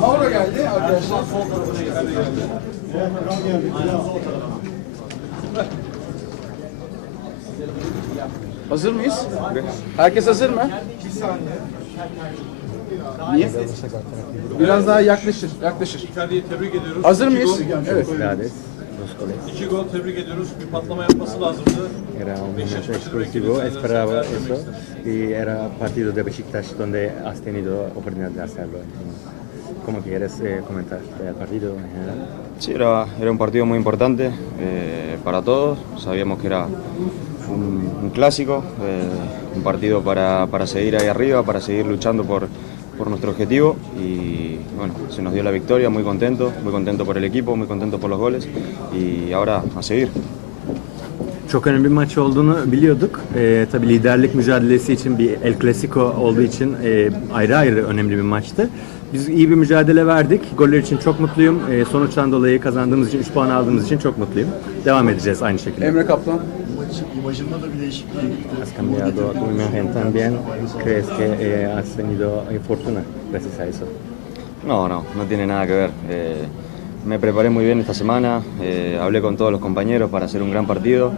Mauro geldi arkadaşlar. Hazır mıyız? Herkes hazır mı? Niye? Biraz daha yaklaşır, yaklaşır. Icardi'yi tebrik ediyoruz. Hazır mıyız? Evet. Gol tebrik ediyoruz. Bir patlama yapması lazımdı. Era un momento beklediğinizden esperaba eso y era partido de Besiktas donde has tenido oportunidad de hacerlo. ¿Cómo quieres eh, comentar el partido en general? Sí, era, era un partido muy importante eh, para todos. Sabíamos que era un, un clásico, eh, un partido para, para seguir ahí arriba, para seguir luchando por, por nuestro objetivo. Y bueno, se nos dio la victoria, muy contento, muy contento por el equipo, muy contento por los goles. Y ahora a seguir. Çok önemli bir maç olduğunu biliyorduk. Ee, tabii liderlik mücadelesi için bir El Clasico olduğu için e, ayrı ayrı önemli bir maçtı. Biz iyi bir mücadele verdik. Goller için çok mutluyum. E, sonuçtan dolayı kazandığımız için, 3 puan aldığımız için çok mutluyum. Devam edeceğiz aynı şekilde. Emre Kaplan. Maç imajında da bir değişikliğe gitti. Has cambiado tu imagen también. ¿Crees que eh, has tenido fortuna gracias a eso? No, no, no tiene nada que ver. Eh, me preparé muy bien esta semana, eh, hablé con todos los compañeros para hacer un gran partido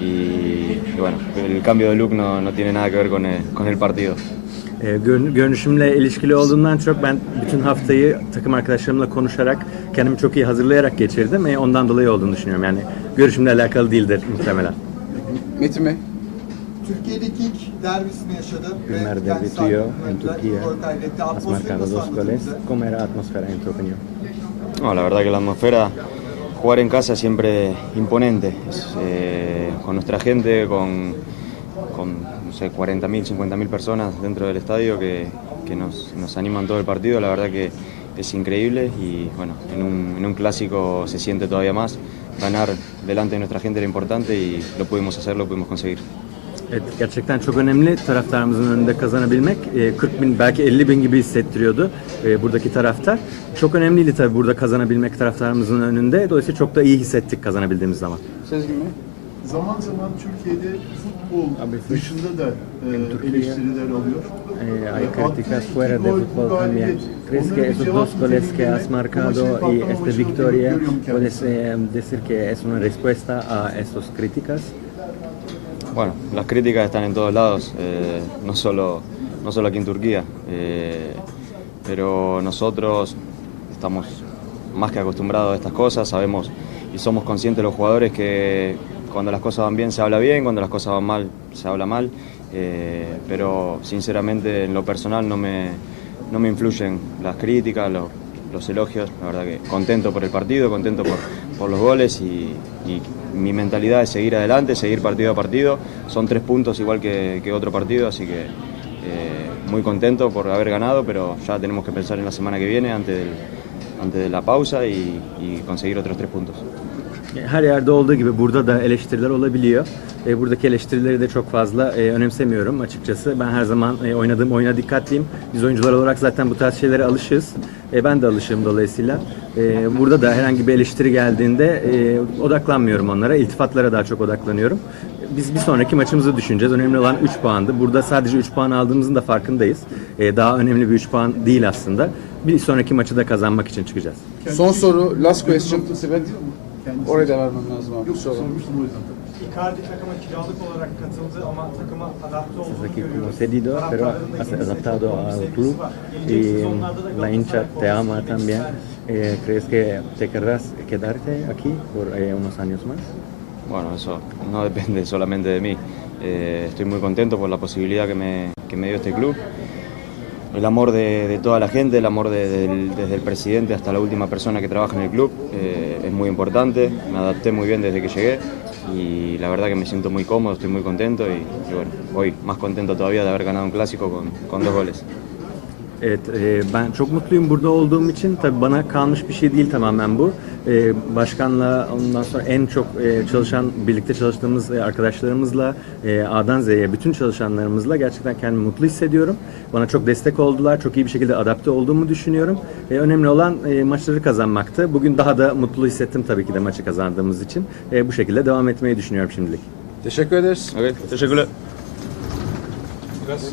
y, y bueno, el cambio de look no, no tiene nada que ver con el, con el partido. E, görün- görünüşümle ilişkili olduğundan çok ben bütün haftayı takım arkadaşlarımla konuşarak kendimi çok iyi hazırlayarak geçirdim. E, ondan dolayı olduğunu düşünüyorum. Yani görüşümle alakalı değildir muhtemelen. Metin Bey. Türkiye'deki ilk derbisini yaşadı. Primer kendi derbi sahip tuyo takımlarıyla en Turquía. marcado nasıl dos goles. ¿Cómo era atmósfera en tu opinión? No, la verdad que la atmósfera, jugar en casa siempre imponente, eh, con nuestra gente, con, con no sé, 40.000, 50.000 personas dentro del estadio que, que nos, nos animan todo el partido, la verdad que es increíble y bueno, en un, en un clásico se siente todavía más, ganar delante de nuestra gente era importante y lo pudimos hacer, lo pudimos conseguir. Evet, gerçekten çok önemli taraftarımızın önünde kazanabilmek. E, 40 bin belki 50 bin gibi hissettiriyordu e, buradaki taraftar. Çok önemliydi tabii burada kazanabilmek taraftarımızın önünde. Dolayısıyla çok da iyi hissettik kazanabildiğimiz zaman. Sezgin Bey. Zaman zaman Türkiye'de futbol Abi, dışında da e, eleştiriler alıyor. Eh, hay E, críticas fuera de fútbol también. ¿Crees que esos dos goles que has marcado y esta victoria, puedes eh, decir que es una respuesta a estas críticas? Bueno, las críticas están en todos lados, eh, no, solo, no solo aquí en Turquía, eh, pero nosotros estamos más que acostumbrados a estas cosas, sabemos y somos conscientes los jugadores que cuando las cosas van bien se habla bien, cuando las cosas van mal se habla mal, eh, pero sinceramente en lo personal no me, no me influyen las críticas, los, elogios, la verdad que contento por el partido, contento por, por los goles y mi mentalidad es seguir adelante, seguir partido a partido. Son tres puntos igual que, otro partido, así que eh, muy contento por haber ganado, pero ya tenemos que pensar en la semana que viene antes, del- antes de la pausa y, y conseguir otros tres puntos. Her yerde olduğu gibi burada da eleştiriler olabiliyor. E, buradaki eleştirileri de çok fazla e, önemsemiyorum açıkçası. Ben her zaman e, oynadığım oyuna dikkatliyim. Biz oyuncular olarak zaten bu tarz şeylere alışığız. E, ben de alışığım dolayısıyla. E, burada da herhangi bir eleştiri geldiğinde e, odaklanmıyorum onlara. İltifatlara daha çok odaklanıyorum. Biz bir sonraki maçımızı düşüneceğiz. Önemli olan 3 puandı. Burada sadece 3 puan aldığımızın da farkındayız. E, daha önemli bir 3 puan değil aslında. Bir sonraki maçı da kazanmak için çıkacağız. Son soru, last question. Sibet. Kendisi- Oraya da vermem lazım abi. Yok sormuştum o yüzden. Icardi takıma kiralık olarak katıldı ama takıma adapte olduğunu görüyoruz. cedido, pero has adaptado al club y la hincha te ama también. Eh, ¿Crees que te querrás quedarte aquí por eh, unos años más? Bueno, eso no depende solamente de mí. Eh, estoy muy contento por la posibilidad que me, que me dio este club. El amor de, toda la gente, el amor de- del- desde el presidente hasta la última persona que trabaja en el club eh, es muy importante. Me adapté muy bien desde que llegué y la verdad que me siento muy cómodo, estoy muy contento y, y bueno, hoy más contento todavía de haber ganado un clásico con, con dos goles. Evet, e, ben çok mutluyum burada olduğum için. Tabii bana kalmış bir şey değil tamamen bu. E, başkanla ondan sonra en çok e, çalışan, birlikte çalıştığımız e, arkadaşlarımızla, e, A'dan Z'ye bütün çalışanlarımızla gerçekten kendimi mutlu hissediyorum. Bana çok destek oldular, çok iyi bir şekilde adapte olduğumu düşünüyorum. E, önemli olan e, maçları kazanmaktı. Bugün daha da mutlu hissettim tabii ki de maçı kazandığımız için. E, bu şekilde devam etmeyi düşünüyorum şimdilik. Teşekkür ederiz. Okay, teşekkürler. Biraz